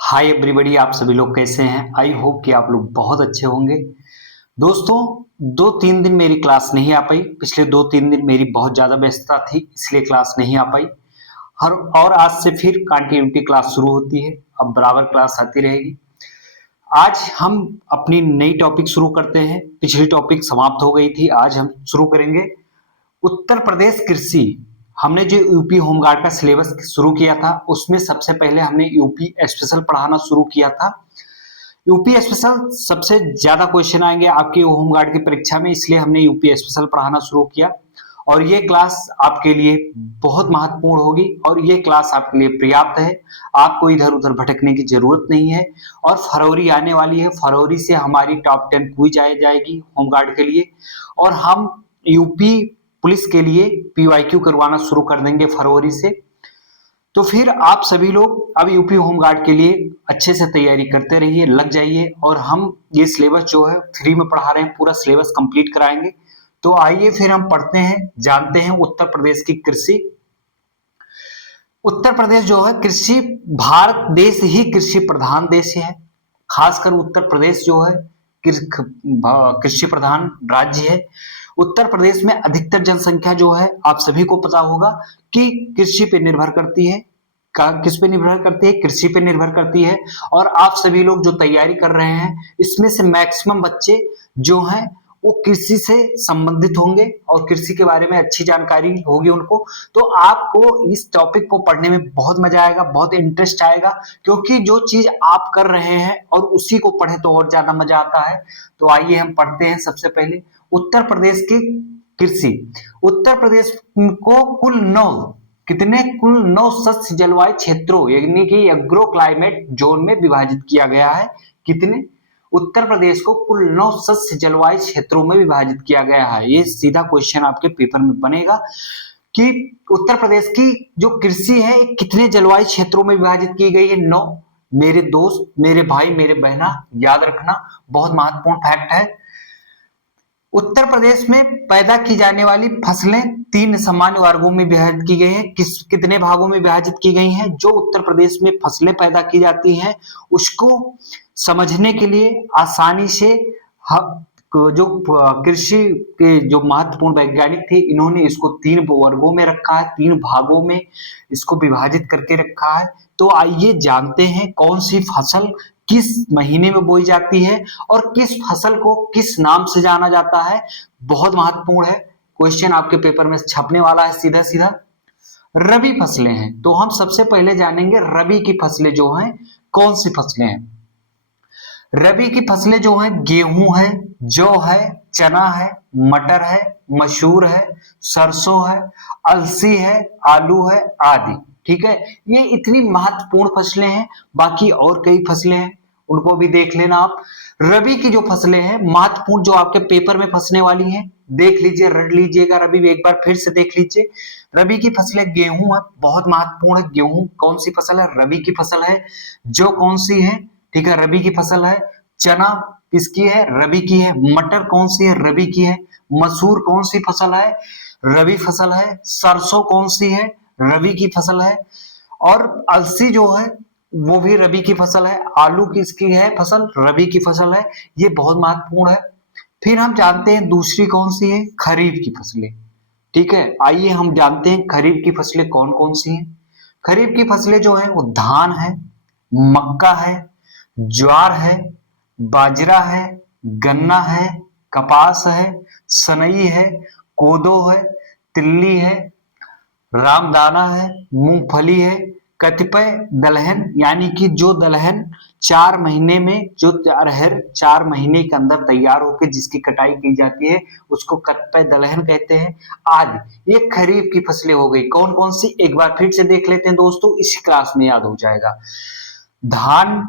Hi everybody, आप सभी लोग कैसे हैं। आई होप कि आप लोग बहुत अच्छे होंगे। दोस्तों, 2-3 दिन मेरी क्लास नहीं आ पाई। पिछले 2-3 दिन मेरी बहुत ज़्यादा व्यस्तता थी, इसलिए क्लास नहीं आ पाई। हर और आज से फिर कंटिन्यूटी क्लास शुरू होती है। अब बराबर क्लास आती रहेगी। आज हम अपनी नई टॉपिक शुरू करते हैं। पिछली टॉपिक समाप्त हो गई थी, आज हम शुरू करेंगे उत्तर प्रदेश कृषि। हमने जो यूपी होमगार्ड का सिलेबस शुरू किया था, उसमें सबसे पहले हमने यूपी स्पेशल पढ़ाना शुरू किया था। यूपी स्पेशल सबसे ज्यादा क्वेश्चन आएंगे आपके होमगार्ड की परीक्षा में, इसलिए हमने यूपी स्पेशल पढ़ाना शुरू किया। और ये क्लास आपके लिए बहुत महत्वपूर्ण होगी और ये क्लास आपके लिए पर्याप्त है। आपको इधर उधर भटकने की जरूरत नहीं है। और फरवरी आने वाली है, फरवरी से हमारी टॉप 10 क्विज आ जाएगी होमगार्ड के लिए। और हम यूपी पुलिस के लिए पीवाईक्यू करवाना शुरू कर देंगे फरवरी से। तो फिर आप सभी लोग अब यूपी होमगार्ड के लिए अच्छे से तैयारी करते रहिए, लग जाइए। और हम ये सिलेबस जो है फ्री में पढ़ा रहे हैं, पूरा सिलेबस कंप्लीट कराएंगे। तो आइए फिर हम पढ़ते हैं, जानते हैं उत्तर प्रदेश की कृषि। उत्तर प्रदेश जो है कृषि, भारत देश ही कृषि प्रधान देश है। खासकर उत्तर प्रदेश जो है कृषि प्रधान राज्य है। उत्तर प्रदेश में अधिकतर जनसंख्या जो है, आप सभी को पता होगा कि कृषि पे निर्भर करती है। किस पे निर्भर करती है? कृषि पे निर्भर करती है। और आप सभी लोग जो तैयारी कर रहे हैं, इसमें से मैक्सिमम बच्चे जो हैं वो कृषि से संबंधित होंगे और कृषि के बारे में अच्छी जानकारी होगी उनको। तो आपको इस टॉपिक को पढ़ने में बहुत मजा आएगा, बहुत इंटरेस्ट आएगा, क्योंकि जो चीज आप कर रहे हैं और उसी को पढ़े तो और ज्यादा मजा आता है। तो आइए हम पढ़ते हैं। सबसे पहले उत्तर प्रदेश की कृषि। उत्तर प्रदेश को कुल 9 सस्य जलवायु क्षेत्रों यानी कि एग्रो क्लाइमेट जोन में विभाजित किया गया है। कितने? उत्तर प्रदेश को कुल 9 सस्य जलवायु क्षेत्रों में विभाजित किया गया है। ये सीधा क्वेश्चन आपके पेपर में बनेगा कि उत्तर प्रदेश की जो कृषि है कितने जलवायु क्षेत्रों में विभाजित की गई है? 9। मेरे दोस्त, मेरे भाई, मेरे बहना, याद रखना, बहुत महत्वपूर्ण फैक्ट है। उत्तर प्रदेश में पैदा की जाने वाली फसलें 3 सामान्य वर्गों में विभाजित की गई हैं। कितने भागों में विभाजित की गई हैं? जो उत्तर प्रदेश में फसलें पैदा की जाती हैं, उसको समझने के लिए आसानी से जो कृषि के जो महत्वपूर्ण वैज्ञानिक थे, इन्होंने इसको 3 वर्गों में रखा है, 3 भागों में इसको विभाजित करके रखा है। तो आइए जानते हैं कौन सी फसल किस महीने में बोई जाती है और किस फसल को किस नाम से जाना जाता है। बहुत महत्वपूर्ण है, क्वेश्चन आपके पेपर में छपने वाला है सीधा सीधा। रबी फसलें हैं, तो हम सबसे पहले जानेंगे रबी की फसलें जो हैं कौन सी फसलें हैं। रबी की फसलें जो हैं गेहूं है, जौ है, चना है, मटर है, मसूर है, सरसों है, अलसी है, आलू है आदि। ठीक है, ये इतनी महत्वपूर्ण फसलें हैं। बाकी और कई फसलें हैं, उनको भी देख लेना आप। रबी की जो फसलें हैं महत्वपूर्ण, जो आपके पेपर में फंसने वाली हैं, देख लीजिए, रट लीजिएगा। रबी एक बार फिर से देख लीजिए। रबी की फसलें गेहूं है, बहुत महत्वपूर्ण है। गेहूं कौन सी फसल है? रबी की फसल है। जौ कौन सी है? ठीक है, रबी की फसल है। चना किसकी है? रबी की है। मटर कौन सी है? रबी की है। मसूर कौन सी फसल है? रबी फसल है। सरसों कौन सी है? रबी की फसल है। और अलसी जो है वो भी रबी की फसल है। आलू किसकी है फसल? रबी की फसल है। ये बहुत महत्वपूर्ण है। फिर हम जानते हैं दूसरी कौन सी है? खरीफ की फसलें। ठीक है, आइए हम जानते हैं खरीफ की फसलें कौन कौन सी हैं। खरीफ की फसलें जो है वो धान है, मक्का है, ज्वार है, बाजरा है, गन्ना है, कपास है, सनई है, कोदो है, तिल्ली है, रामदाना है, मूंगफली है, कतिपय दलहन, यानी कि जो दलहन 4 महीने में, जो अरहर 4 महीने के अंदर तैयार होकर जिसकी कटाई की जाती है, उसको कतिपय दलहन कहते हैं आदि। ये खरीफ की फसलें हो गई। कौन कौन सी? एक बार फिर से देख लेते हैं दोस्तों, इस क्लास में याद हो जाएगा। धान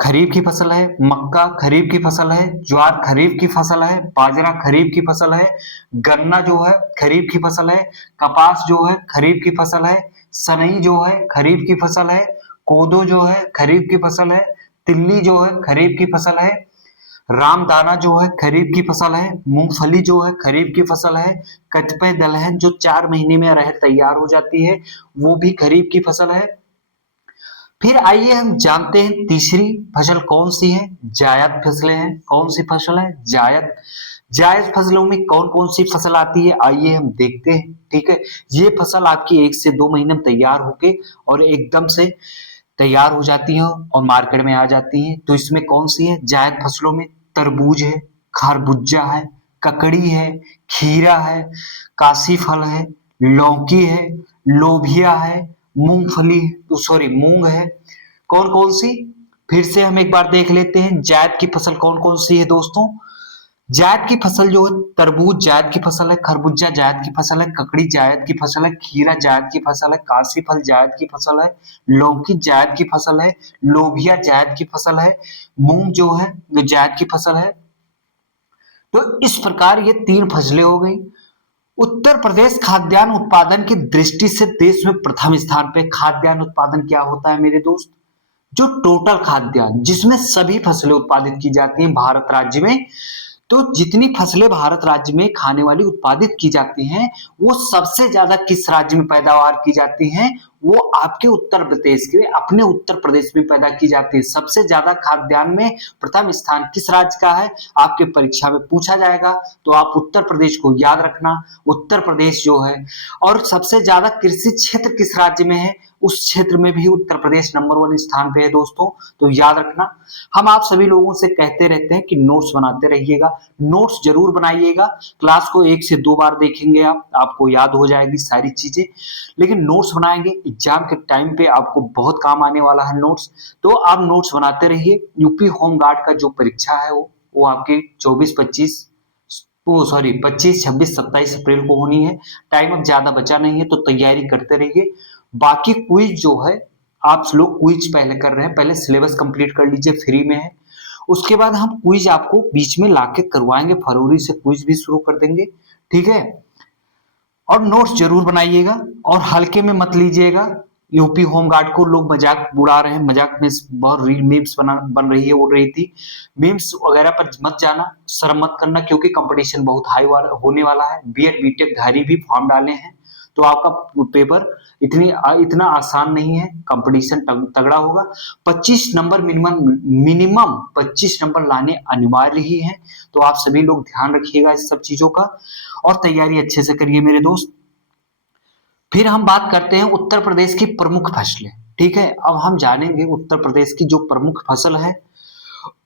खरीफ की फसल है, मक्का खरीफ की फसल है, ज्वार खरीफ की फसल है, बाजरा खरीफ की फसल है, गन्ना जो है खरीफ की फसल है, कपास जो है खरीफ की फसल है, सनई जो है खरीफ की फसल है, कोदो जो है खरीफ की फसल है, तिल्ली जो है खरीफ की फसल है, रामदाना जो है खरीफ की फसल है, मूंगफली जो है खरीफ की फसल है, कतिपय दलहन जो 4 महीने में अरहर तैयार हो जाती है वो भी खरीफ की फसल है। फिर आइए हम जानते हैं तीसरी फसल कौन सी है। जायद फसलें हैं। कौन सी फसल है? जायद। जायद फसलों में कौन कौन सी फसल आती है, आइए हम देखते हैं। ठीक है, ये फसल आपकी 1 से 2 महीने में तैयार होके और एकदम से तैयार हो जाती है और मार्केट में आ जाती है। तो इसमें कौन सी है? जायद फसलों में तरबूज है, खरबूजा है, ककड़ी है, खीरा है, काशी फल है, लौकी है, लोबिया है, मूंगफली, सॉरी मूंग है। कौन कौन सी? फिर से हम एक बार देख लेते हैं जायद की फसल कौन कौन सी है दोस्तों। जायद की फसल जो है, तरबूज जायद की फसल है, खरबूजा जायद की फसल है, ककड़ी जायद की फसल है, खीरा जायद की फसल है, काशी फल जायद की फसल है, लौकी जायद की फसल है, लोबिया जायद की फसल है, मूंग जो है वो जायद की फसल है। तो इस प्रकार ये 3 फसलें हो गई। उत्तर प्रदेश खाद्यान्न उत्पादन की दृष्टि से देश में प्रथम स्थान पे। खाद्यान्न उत्पादन क्या होता है मेरे दोस्त? जो टोटल खाद्यान्न जिसमें सभी फसलें उत्पादित की जाती हैं भारत राज्य में। तो जितनी फसलें भारत राज्य में खाने वाली उत्पादित की जाती हैं, वो सबसे ज्यादा किस राज्य में पैदावार की जाती हैं? वो आपके उत्तर प्रदेश के अपने उत्तर प्रदेश में पैदा की जाती है। सबसे ज्यादा खाद्यान्न में प्रथम स्थान किस राज्य का है? आपके परीक्षा में पूछा जाएगा, तो आप उत्तर प्रदेश को याद रखना। उत्तर प्रदेश जो है, और सबसे ज्यादा कृषि क्षेत्र किस राज्य में है? उस क्षेत्र में भी उत्तर प्रदेश नंबर 1 स्थान पे है दोस्तों, तो याद रखना। हम आप सभी लोगों से कहते रहते हैं कि नोट्स बनाते रहिएगा, नोट्स जरूर बनाइएगा। क्लास को 1 से 2 बार देखेंगे आप, आपको याद हो जाएगी सारी चीजें। लेकिन नोट्स बनाएंगे, एग्जाम के टाइम पे आपको बहुत काम आने वाला है नोट्स। तो आप नोट्स बनाते रहिए। यूपी होम गार्ड का जो परीक्षा है वो आपके 25, 26, 27 अप्रैल को होनी है। टाइम अब ज्यादा बचा नहीं है, तो तैयारी करते रहिए। बाकी क्विज जो है, आप लोग क्विज पहले कर रहे हैं, पहले सिलेबस कंप्लीट कर लीजिए, फ्री में है। उसके बाद हम क्विज आपको बीच में लाके करवाएंगे, फरवरी से क्विज भी शुरू कर देंगे। ठीक है, और नोट्स जरूर बनाइएगा और हल्के में मत लीजिएगा। यूपी होम गार्ड को लोग मजाक उड़ा रहे हैं, मजाक में बहुत रील मीम्स बन रही है, उड़ रही थी। मीम्स वगैरह पर मत जाना, शर्म मत करना, क्योंकि कंपटीशन बहुत हाई होने वाला है। बीएड बीटेक धारी भी फॉर्म डाले हैं, तो आपका पेपर इतना आसान नहीं है। कंपटीशन तगड़ा होगा। 25 नंबर मिनिमम 25 नंबर लाने अनिवार्य ही है। तो आप सभी लोग ध्यान रखिएगा इस सब चीजों का, और तैयारी अच्छे से करिए मेरे दोस्त। फिर हम बात करते हैं उत्तर प्रदेश की प्रमुख फसलें। ठीक है, अब हम जानेंगे उत्तर प्रदेश की जो प्रमुख फसल है,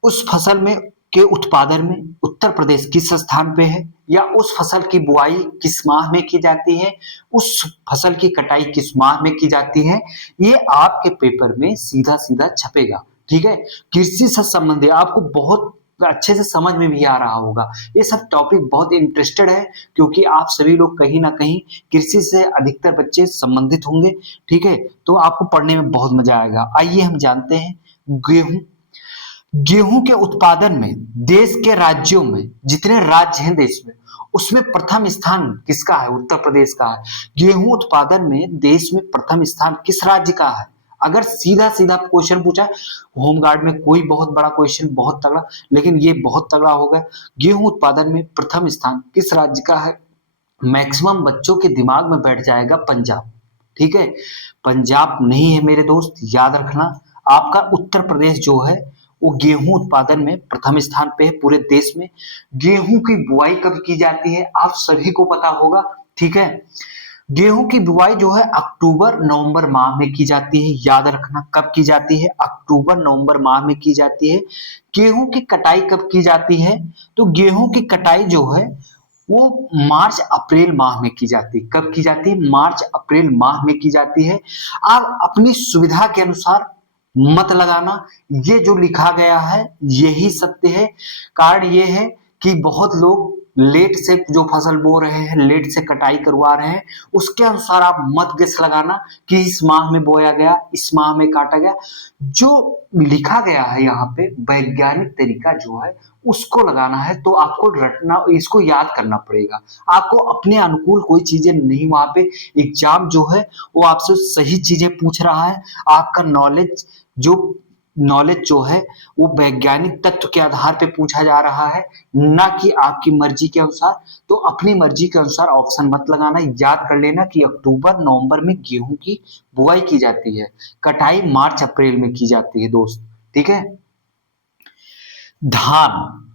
उस फसल में के उत्पादन में उत्तर प्रदेश किस स्थान पे है, या उस फसल की बुआई किस माह में की जाती है, उस फसल की कटाई किस माह में की जाती है। ये आपके पेपर में सीधा सीधा छपेगा। ठीक है, कृषि से संबंधित आपको बहुत अच्छे से समझ में भी आ रहा होगा। ये सब टॉपिक बहुत इंटरेस्टेड है, क्योंकि आप सभी लोग कहीं ना कहीं कृषि से अधिकतर बच्चे संबंधित होंगे। ठीक है, तो आपको पढ़ने में बहुत मजा आएगा। आइए हम जानते हैं गेहूं। गेहूं के उत्पादन में देश के राज्यों में, जितने राज्य हैं देश में, उसमें प्रथम स्थान किसका है? उत्तर प्रदेश का है। गेहूं उत्पादन में देश में प्रथम स्थान किस राज्य का है? अगर सीधा सीधा क्वेश्चन पूछा, होमगार्ड में कोई बहुत बड़ा क्वेश्चन बहुत तगड़ा, लेकिन ये बहुत तगड़ा होगा। गेहूं उत्पादन में प्रथम स्थान किस राज्य का है? मैक्सिमम बच्चों के दिमाग में बैठ जाएगा पंजाब। ठीक है, पंजाब नहीं है मेरे दोस्त, याद रखना। आपका उत्तर प्रदेश जो है, वो गेहूं उत्पादन में प्रथम स्थान पे है पूरे देश में। गेहूं की बुआई कब की जाती है? आप सभी को पता होगा। ठीक है, गेहूं की बुआई जो है अक्टूबर नवंबर माह में की जाती है। याद रखना, कब की जाती है? अक्टूबर नवंबर माह में की जाती है। गेहूं की कटाई कब की जाती है? तो गेहूं की कटाई जो है वो मार्च अप्रैल माह में की जाती है। कब की जाती है? मार्च अप्रैल माह में की जाती है। आप अपनी सुविधा के अनुसार मत लगाना, ये जो लिखा गया है यही सत्य है। कारण ये है कि बहुत लोग लेट से जो फसल बो रहे हैं, लेट से कटाई करवा रहे हैं, उसके अनुसार आप मत गेस लगाना कि इस माह में बोया गया, इस माह में काटा गया। जो लिखा गया है यहाँ पे वैज्ञानिक तरीका जो है उसको लगाना है। तो आपको रटना, इसको याद करना पड़ेगा। आपको अपने अनुकूल कोई चीजें नहीं, वहां पे एग्जाम जो है वो आपसे सही चीजें पूछ रहा है। आपका नॉलेज जो नॉलेज जो है वो वैज्ञानिक तत्व के आधार पे पूछा जा रहा है, ना कि आपकी मर्जी के अनुसार। तो अपनी मर्जी के अनुसार ऑप्शन मत लगाना। याद कर लेना कि अक्टूबर नवंबर में गेहूं की बुआई की जाती है, कटाई मार्च अप्रैल में की जाती है दोस्त, ठीक है। धान,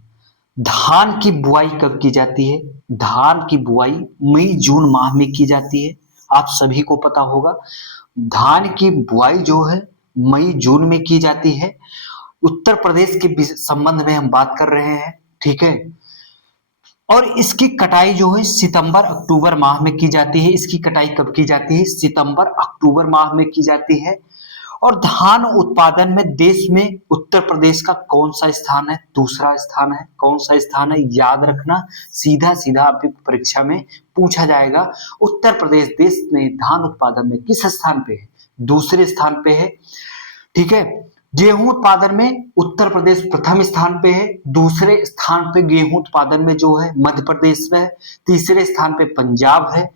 धान की बुआई कब की जाती है? धान की बुआई मई जून माह में की जाती है, आप सभी को पता होगा। धान की बुआई जो है मई जून में की जाती है। उत्तर प्रदेश के संबंध में हम बात कर रहे हैं, ठीक है। और इसकी कटाई जो है सितंबर अक्टूबर माह में की जाती है। इसकी कटाई कब की जाती है? सितंबर अक्टूबर माह में की जाती है। और धान उत्पादन में देश में उत्तर प्रदेश का कौन सा स्थान है? दूसरा स्थान है। कौन सा स्थान है? याद रखना, सीधा सीधा आपकी परीक्षा में पूछा जाएगा। उत्तर प्रदेश देश में धान उत्पादन में किस स्थान पे है? दूसरे स्थान पे है, ठीक है। गेहूं उत्पादन में उत्तर प्रदेश प्रथम स्थान पे है। दूसरे स्थान पे गेहूं उत्पादन में जो है मध्य प्रदेश में है। तीसरे स्थान पे पंजाब है।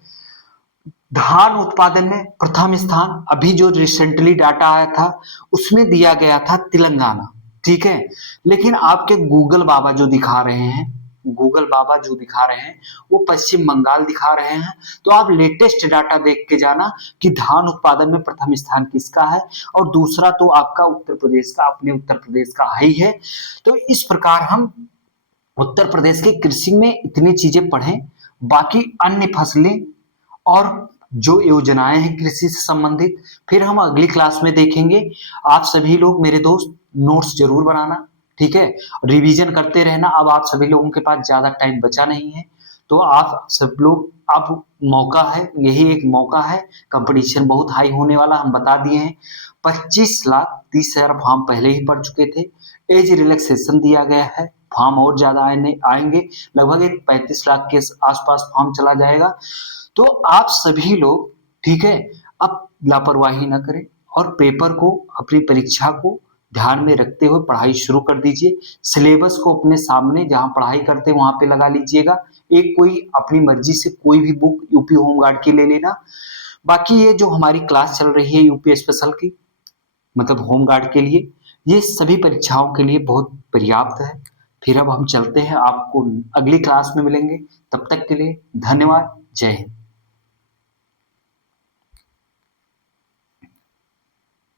धान उत्पादन में प्रथम स्थान अभी जो रिसेंटली डाटा आया था उसमें दिया गया था तेलंगाना, ठीक है। लेकिन आपके गूगल बाबा जो दिखा रहे हैं, गूगल बाबा जो दिखा रहे हैं वो पश्चिम बंगाल दिखा रहे हैं। तो आप लेटेस्ट डाटा देख के जाना कि धान उत्पादन में प्रथम स्थान किसका है, और दूसरा तो आपका उत्तर प्रदेश का, अपने उत्तर प्रदेश का है ही है। तो इस प्रकार हम उत्तर प्रदेश के कृषि में इतनी चीजें पढ़ें। बाकी अन्य फसलें और जो योजनाएं हैं कृषि से संबंधित फिर हम अगली क्लास में देखेंगे। आप सभी लोग मेरे दोस्त नोट्स जरूर बनाना, ठीक है। रिवीजन करते रहना। अब आप सभी लोगों के पास ज्यादा टाइम बचा नहीं है, तो आप सब लोग, अब मौका है, यही एक मौका है। कंपटीशन बहुत हाई होने वाला, हम बता दिए हैं। 25,30,000 फॉर्म पहले ही पड़ चुके थे। एज रिलैक्सेशन दिया गया है, फॉर्म और ज्यादा आएंगे। लगभग एक 35 लाख के आसपास फॉर्म चला जाएगा। तो आप सभी लोग, ठीक है, अब लापरवाही ना करें और पेपर को, अपनी परीक्षा को ध्यान में रखते हुए पढ़ाई शुरू कर दीजिए। सिलेबस को अपने सामने जहां पढ़ाई करते हैं वहां पे लगा लीजिएगा। एक कोई अपनी मर्जी से कोई भी बुक यूपी होमगार्ड की ले लेना। बाकी ये जो हमारी क्लास चल रही है यूपी स्पेशल की, मतलब होमगार्ड के लिए, ये सभी परीक्षाओं के लिए बहुत पर्याप्त है। फिर अब हम चलते हैं, आपको अगली क्लास में मिलेंगे। तब तक के लिए धन्यवाद। जय हिंद।